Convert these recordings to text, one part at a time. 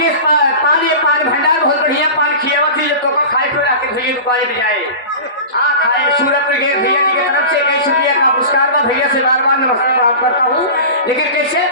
राकेश पान भंडार बहुत बढ़िया पान खियावत थी, जब तो खाए फिर आके भैया दुकान पे जाए आ खाए। सूरत में गए भैया जी की तरफ से 21 रुपया का पुरस्कार था। भैया से बार बार नमस्कार प्राप्त करता हूँ, लेकिन कैसे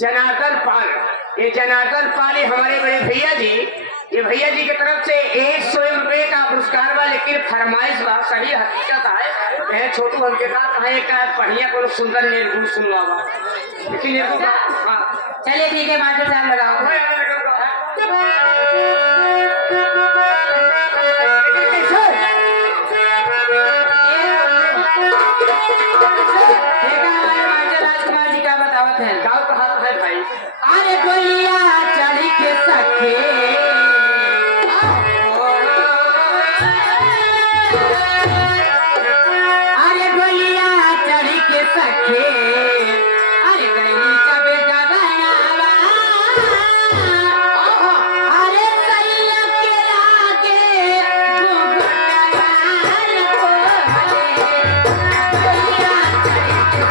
जनार्दन पाल, ये जनार्दन पाल हमारे बड़े भैया जी, ये भैया जी की तरफ से 100 रुपए का पुरस्कार बा, लेकिन फरमाइश बा सही हकीकत है छोटू हमके साथ है एक बढ़िया को सुंदर निर्गुण सुनवा बा, लेकिन निर्गुण हाँ चलिए ठीक है मास्टर साहब लगाओ। अरे गोलिया चढ़ के सखे अरे गोलिया चढ़ के सखे अरे गली कबे गबनावा अरे सैया के लागे गुगुटावाल को गोलिया चढ़ के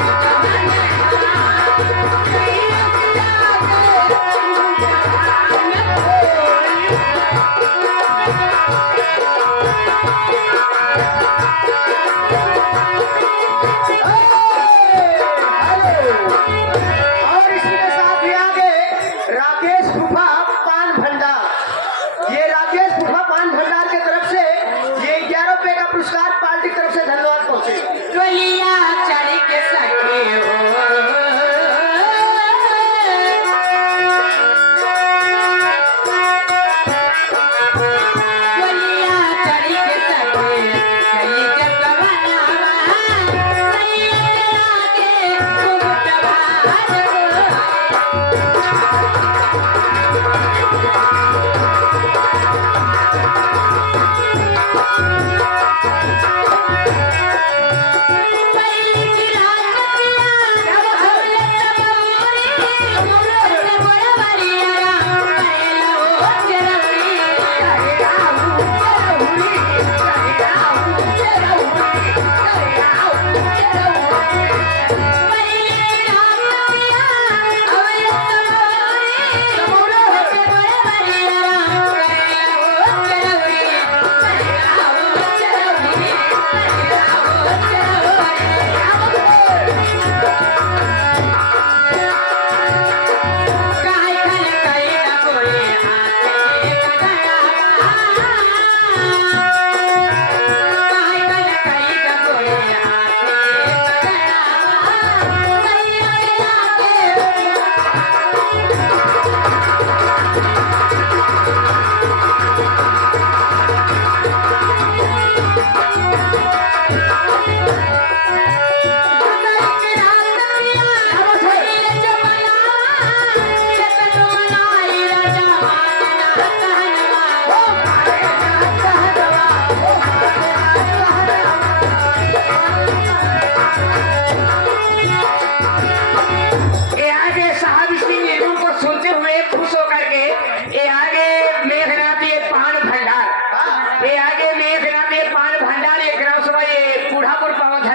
सखे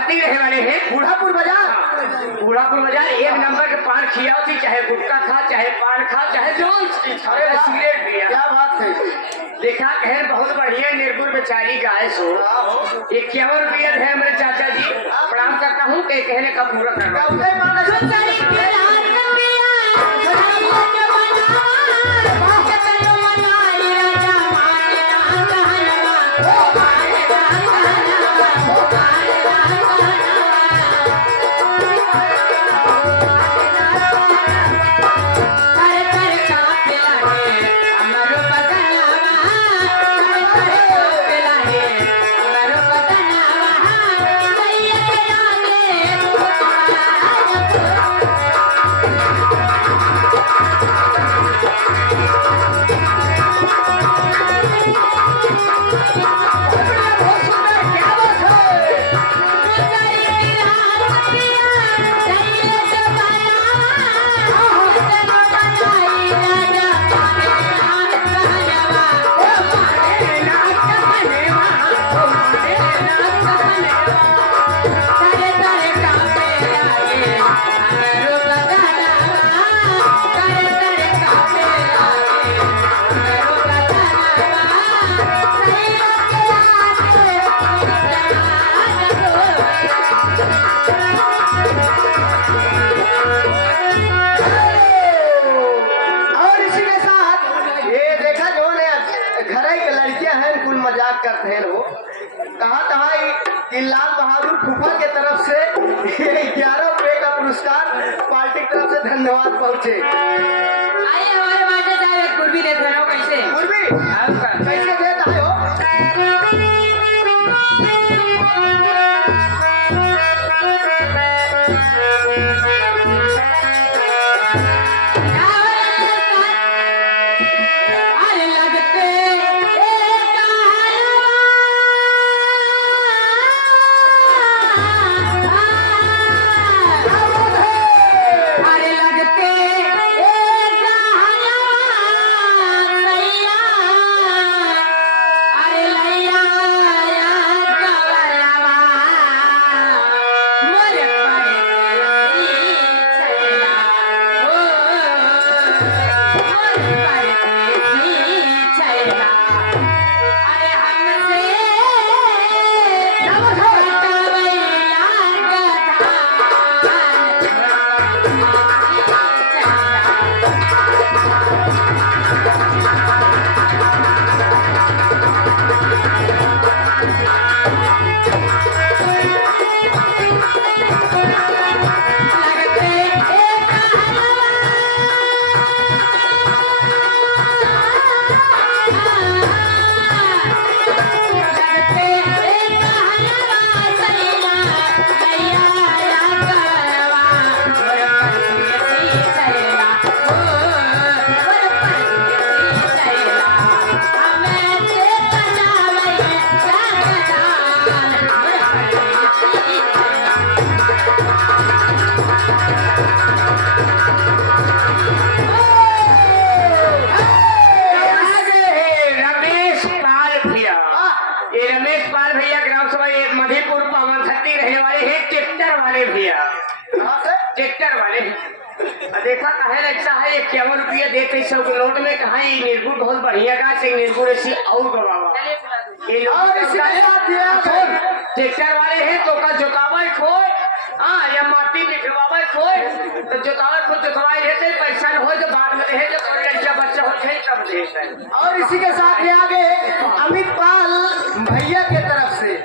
महत्ती रहे वाले हैं बूढ़ापुर बाजार। बूढ़ापुर बाजार। एक नंबर के पान खियाओ थी, चाहे गुटखा खा, चाहे पान खा, चाहे जौन अरे वाह, सिगरेट पिया। क्या बात है। देखा कहन बहुत बढ़िया निर्गुण बेचारी गाय सो 51 रुपया है मेरे चाचा जी। प्रणाम करता हूँ के कहने का पूरा करना। कौने माने करते हैं लोग। कहा था कि लाल बहादुर फूफा के तरफ से 11 रुपए का पुरस्कार पार्टी की तरफ से धन्यवाद पहुंचे। आइए हमारे बाटे साहब एक कुर्बी देते हो कैसे कुर्बी कैसे देता है हो? देखा कहे अच्छा है 51 रुपया देते सब नोट में कहा निर्गुण बहुत बढ़िया का से निर्गुण ऐसी और गवावा ट्रैक्टर वाले हैं तो का जोतावा खोए हाँ या माटी बिखरवावा खोए तो जोतावा खुद जोतवाई रहते पैसा हो जो बाद में रहे जो लड़का बच्चा होते हैं तब देता है। और इसी के साथ में आगे अमित पाल भैया के तरफ से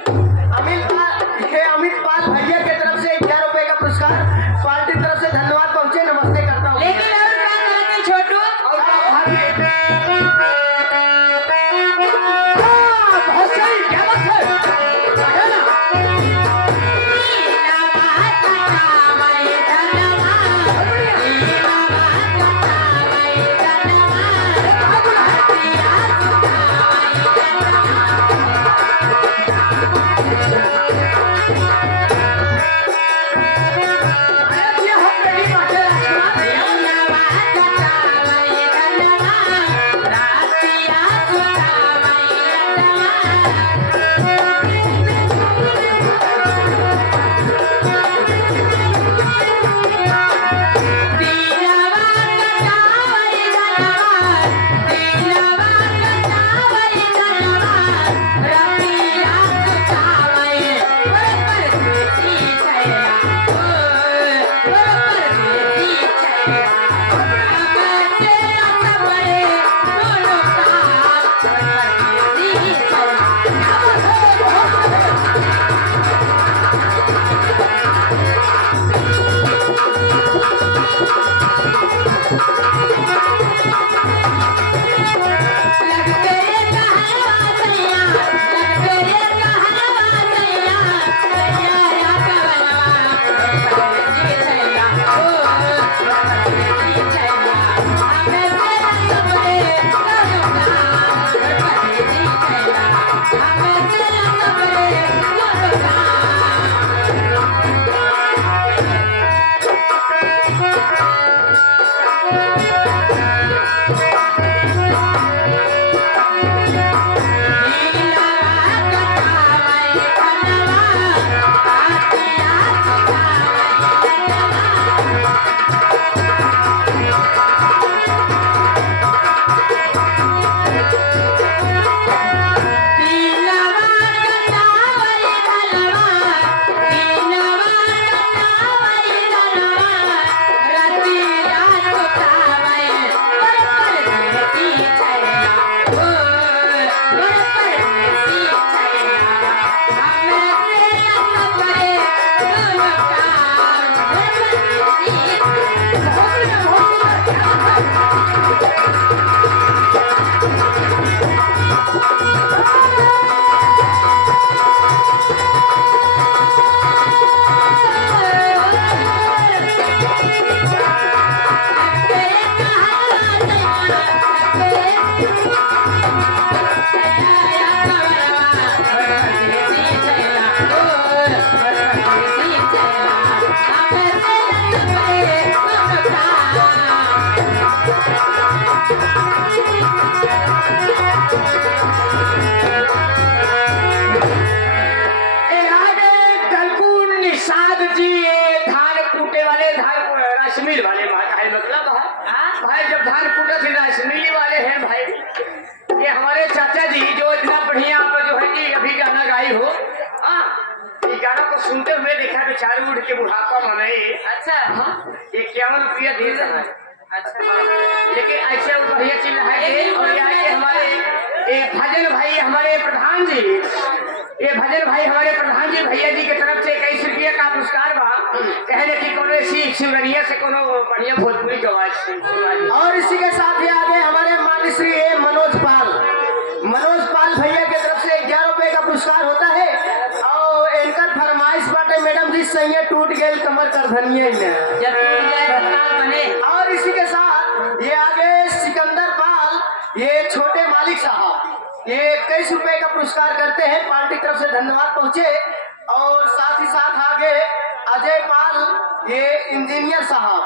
अमित पाल भैया के तरफ से 11 रुपए का पुरस्कार पार्टी तरफ से धन्यवाद पहुंचे। नमस्ते करता हूँ। लेकिन और क्या करेंगे छोटू बहुत सही क्या बात है सुनते हुए देखा बेचारे उठ के बुढ़ापा मनाए अच्छा 51 रुपया दे रहा है। अच्छा लेकिन ऐसे वो बढ़िया चल रहा है। और यहाँ के हमारे भजन भाई हमारे प्रधान जी, ये भजन भाई हमारे प्रधान जी भैया जी की तरफ से 21 रुपया का पुरस्कार बा। कहने की कोनो ऐसी शिवगनिया से कोनो बढ़िया भोजपुरी की आवाज सुनवाई। और इसी के साथ ही आगे हमारे माननीय श्री मनोज पाल भैया की तरफ से 11 रुपए का पुरस्कार होता है। और इनकर फरमाइश बाटे मैडम जी सैया टूट गए कमर कर धनिया जब टूट जाए तो ना बने। और इसी के साथ ये आगे सिकंदर पाल, ये छोटे मालिक साहब, ये 21 रुपए का पुरस्कार करते हैं, पार्टी की तरफ से धन्यवाद पहुंचे। और साथ ही साथ आगे अजय पाल, ये इंजीनियर साहब,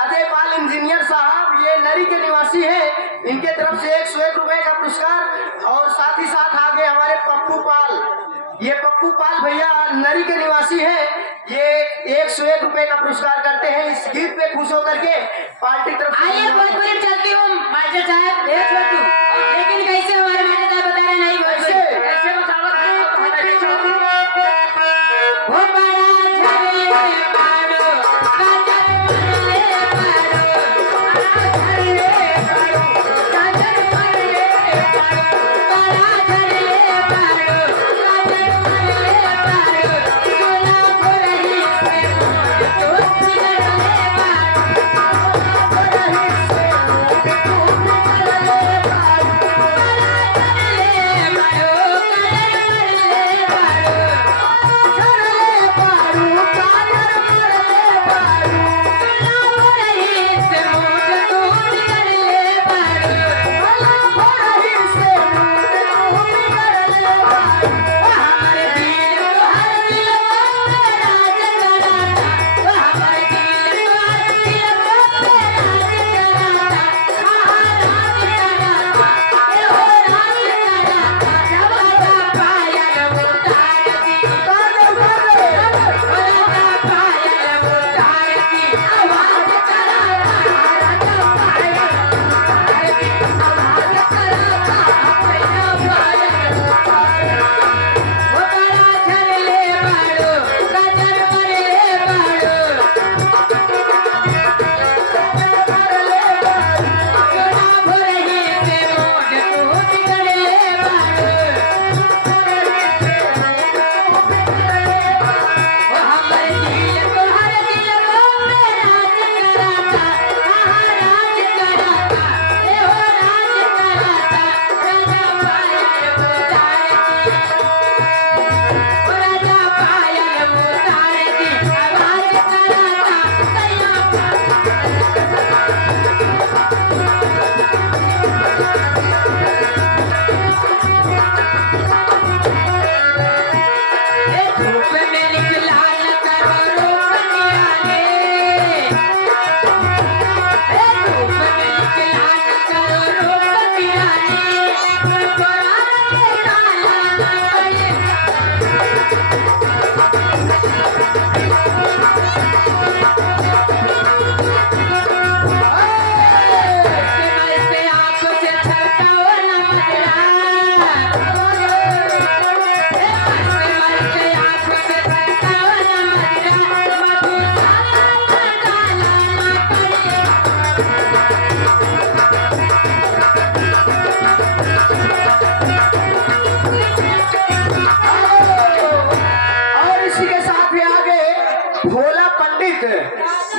अजय पाल इंजीनियर साहब ये नरी के निवासी हैं, इनके तरफ से 101 रुपए का पुरस्कार। और साथ ही साथ आगे हमारे पप्पू पाल, ये पप्पू पाल भैया नरी के निवासी हैं, ये 101 रुपए का पुरस्कार करते हैं। इस गीत पे खुश होकर के पार्टी की तरफ आइए भोजपुरी चलती हूँ मास्टर साहब एक छोटू, लेकिन कैसे हमारे मास्टर साहब बता रहे नहीं भोजपुरी ऐसे बताओ वो बड़ा झरले पारो काजल मरले पारो काजल मरले पारो बड़ा झरले पारो काजल मरले पारो सोना को रही से तो निकलले पारो रही से तो निकलले पारो बड़ा झरले पारो काजल मरले पारो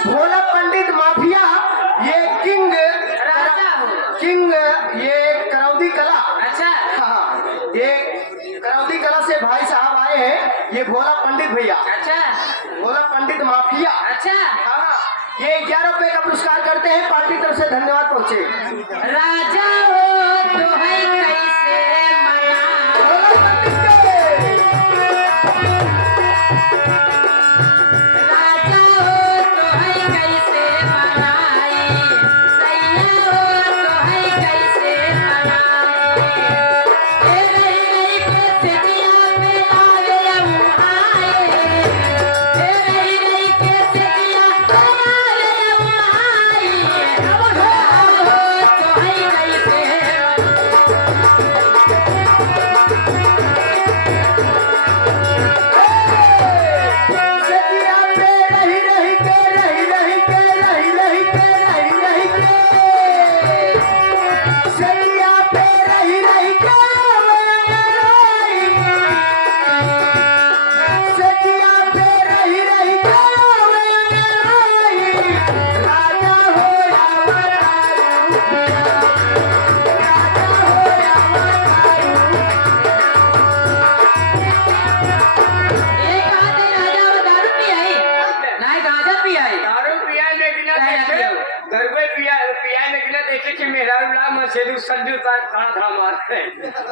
भोला पंडित माफिया, ये किंग ये करौदी कला। अच्छा हाँ, ये करौदी कला से भाई साहब आए हैं, ये भोला पंडित भैया, अच्छा भोला पंडित माफिया। अच्छा हाँ, ये 11 रुपए का पुरस्कार करते हैं, पार्टी तरफ से धन्यवाद पहुंचे। राजा हो तो है कैसे मना भोला पंडित के राजा हो तो है कैसे मनाई सैया हो तो है कैसे मनाई ए रही के सिया में आवे आए ए रही के सिया में आवे आए हो तो है कैसे मेरा उला मसेदू संजू का था मारते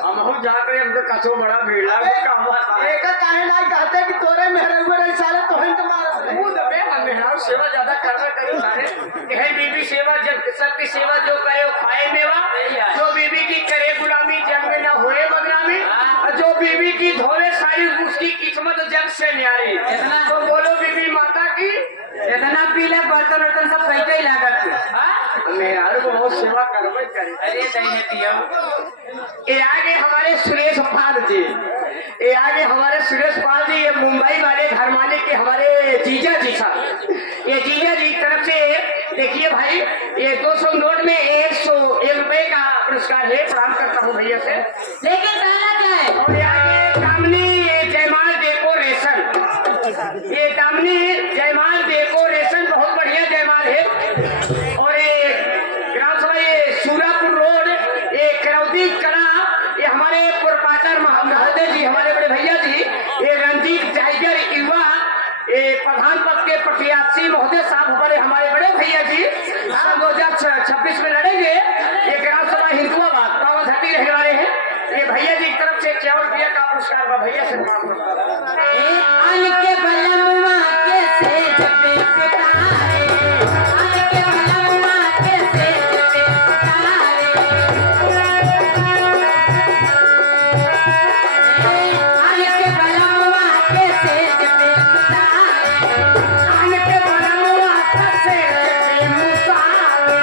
हम हो जाते हम तो कछो बड़ा भीड़ लगा का हुआ एक काहे ना कहते कि तोरे मेरे ऊपर साले तो हम तो मार वो दबे हम मेरा सेवा ज्यादा करना करी सारे हे बीबी सेवा जब सबकी सेवा जो करे वो खाए मेवा जो बीबी की करे गुलामी जग में ना होए बदनामी और जो बीबी की धोले सारी उसकी किस्मत जग से न्यारी इतना तो बोलो बीबी माता की इतना पीले बर्तन वर्तन सब कई कई लागत मेरा को बहुत सेवा करबे करे अरे दही पियो ये आगे हमारे सुरेश पाल जी ये आगे हमारे सुरेश पाल जी ये मुंबई वाले घर मालिक के हमारे जीजा जी साहब ये जीजा जी की तरफ से देखिए भाई ये 200 नोट में 101 रुपए का पुरस्कार है प्रदान करता हूँ भैया से लेकिन कहना क्या है और ये आगे दामनी जयमाल डेकोरेशन ये दामनी जयमाल डेकोरेशन बहुत बढ़िया जयमाल है और ये ग्राम सभा ये सूरापुर रोड ये करौदी कला ये हमारे प्रोपाइटर महोदय जी हमारे बड़े भैया जी ये रंजीत टाइगर युवा ये प्रधान पद के प्रत्याशी महोदय साहब हमारे बड़े भैया जी 2026 में लड़ेंगे ये ग्राम सभा हिंदुआबाद पावाघाटी रहने वाले हैं ये भैया जी की तरफ से 51 रुपया का पुरस्कार बा भैया से आन के बलमुआ के सेज पे सितारे आन के बलमुआ के सेज पे सितारे आन के बलमुआ के सेज पे सितारे आन के बलमुआ का सेज पे मुतारे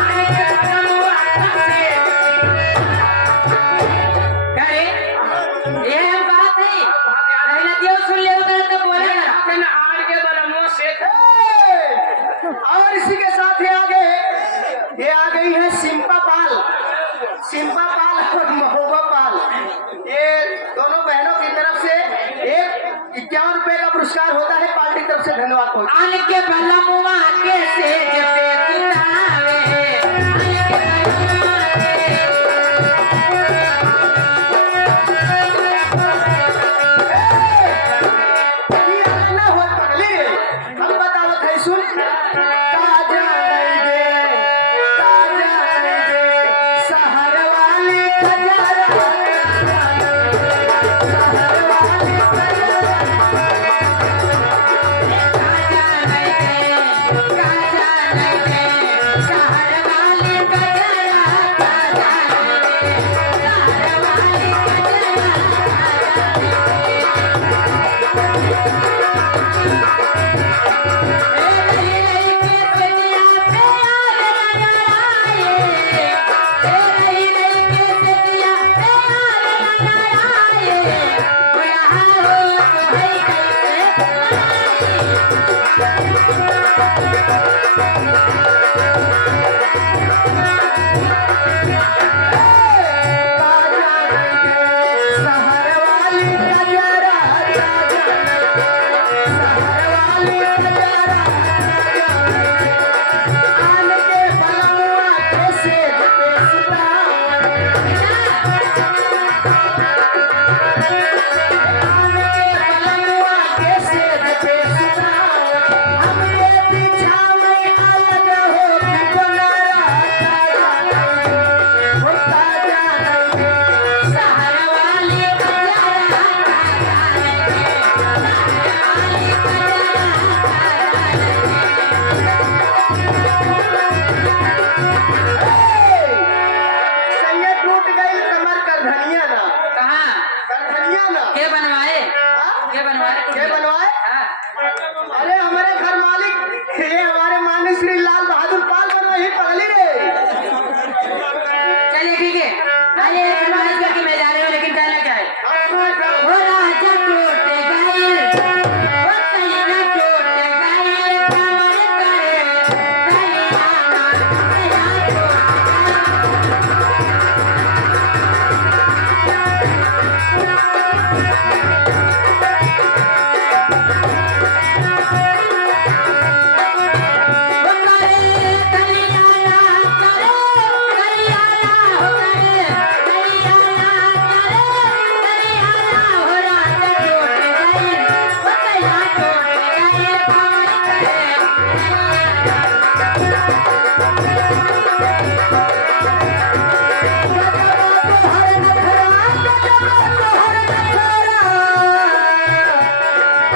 आन के बलमुआ का सेज करे ये हम बात है रहना दियो सुन ले उधर तो बोलेगा अपन आन के बलमुआ से और इसी के साथ ये आ गई है सिंपा पाल और महोबा पाल ये दोनों बहनों की तरफ से एक 51 रुपए का पुरस्कार होता है पार्टी की तरफ से धन्यवाद पहुंचा आन के बलमुआ के सेज पे सितारे आन के बलमुआ हम बताओ थे सुन ताजा नहीं दे शहर वाली खजरा शहर वाली काजा नहीं दे शहर वाली गजरा काजा नहीं दे शहर वाली शहर वाली खजरा शहर वाली खजरा आन के बलमुआ के सेज पे सितारे आन के बलमुआ के सेज पे सितारे हमरे बिछावे अलग हो कि बनारा ताजा नहीं शहर वाली गजरा काजा नहीं दे शहर वाली सैयद टूट गई कमर कर धनिया ना कहाँ कर धनिया ना के बनवाए के बनवाए हाँ। अरे हमारे घर मालिक ये हमारे माननीय श्री लाल बहादुर पाल बनवाई पहली रे चलिए ठीक है आइए फरमाइश करके मैं जा रही हूँ लेकिन कहना क्या है वो राजा टूट गई वो सैना टूट गई कमर करे धनिया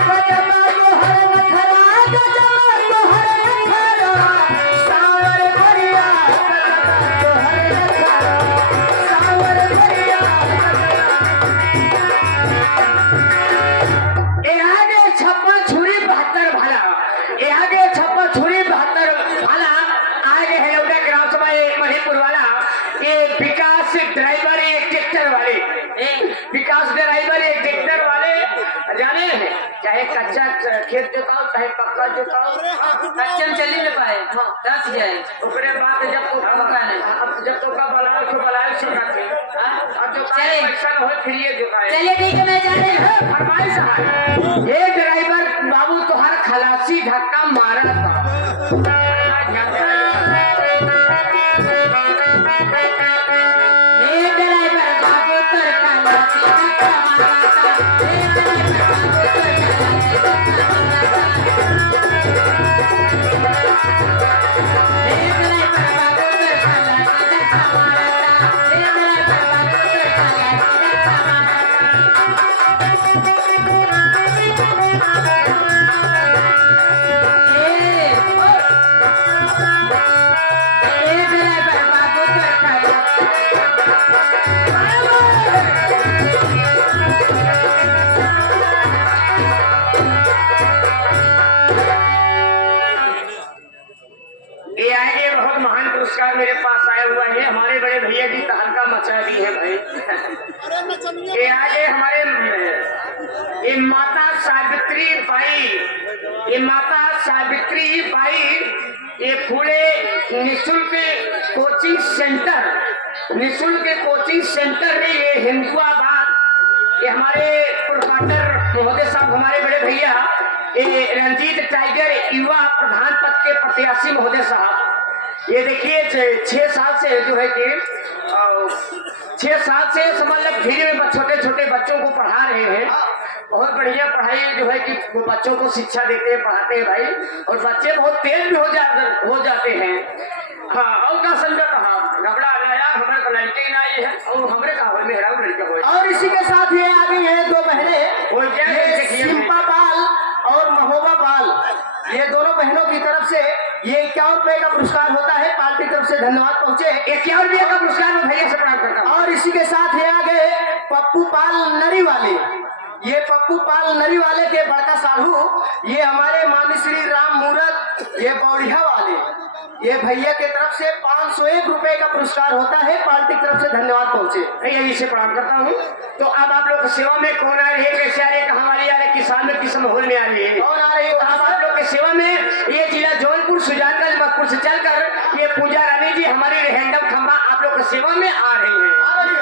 गजमा तोहर नखरा गजमा तोहर नखरा सावर गोरिया गजमा तोहर नखरा सावर गोरिया ए आगे छप्पा छुरी 72 भाला ए आगे छप्पा छुरी 72 भाला आगे है उधर ग्राम सभा मणिपुर वाला ये विकास ड्राइवर एक ट्रैक्टर वाले विकास ड्राइवर एक ट्रैक्टर वाले जाने हैं चाहे कच्चा खेत जोताओ चाहे पक्का जोताओ कच्चे में चली न पाए दस जाए उसके बाद जब जब तो का बलाओ तो बलाओ सुना थे अब जो चले। पैसा न हो फिर ये जोताए चलिए ठीक है मैं जा रही हूँ फरमाइश है ये ड्राइवर बाबू तोहर खलासी धक्का मारा था हे ड्राइवर बाबू तोर खलासी धक्का मारता हे ड्राइवर बाबू तोर खलासी धक्का मारता हे ड्राइवर बाबू तोर खलासी धक्का मारता हे ड्राइवर बाबू तोर खलासी धक्का हे ड्राइवर बाबू तोर खलासी ये आगे बहुत महान पुरस्कार मेरे पास आया हुआ है हमारे बड़े भैया की तहलका मचा दी है भाई ये आगे हमारे ये माता सावित्री बाई ये माता सावित्री बाई ये पूरे निःशुल्क कोचिंग सेंटर है ये हिंदुआबाद ये हमारे प्रोपाइटर महोदय साहब हमारे बड़े भैया ये रंजीत टाइगर युवा प्रधान पद के प्रत्याशी महोदय साहब ये देखिए 6 साल से जो है कि 6 साल से समझ लो फ्री में छोटे छोटे बच्चों को पढ़ा रहे हैं बहुत बढ़िया पढ़ाई जो है कि वो बच्चों को शिक्षा देते हैं पढ़ाते हैं भाई और बच्चे बहुत तेज भी हो जाते हैं हाँ और का समझा कहा घबरा नया हमारे लड़के ना ये है और हमारे कहा हो मेहरा लड़के हो और इसी के साथ ये आ गई है दो बहनें और क्या ये देखिए सिंपा पाल और महोबा पाल ये दोनों बहनों की तरफ से ये 51 रुपए का पुरस्कार होता है पार्टी की तरफ से धन्यवाद पहुंचे 51 रुपये का पुरस्कार मैं भैया से प्रणाम करता हूँ और इसी के साथ ये आ गए पप्पू पाल नरी वाले ये पप्पू पाल नरी वाले के बड़का साधु ये हमारे माननीय श्री राम मूरत ये बौड़िया वाले ये भैया के तरफ से 501 रुपए का पुरस्कार होता है पार्टी की तरफ से धन्यवाद पहुंचे भैया जी से प्रणाम करता हूँ तो अब आप लोग सेवा में कौन आ रहे हैं कैसे आ रहे हैं कहाँ वाली आ रहे हैं किसान में किस माहौल में आ रही है कौन आ रही है तो अब आप लोग की सेवा में ये जिला जौनपुर सुजानगंज मकपुर से चलकर ये पूजा रानी जी हमारी रैंडम खंबा आप लोग की सेवा में आ रही है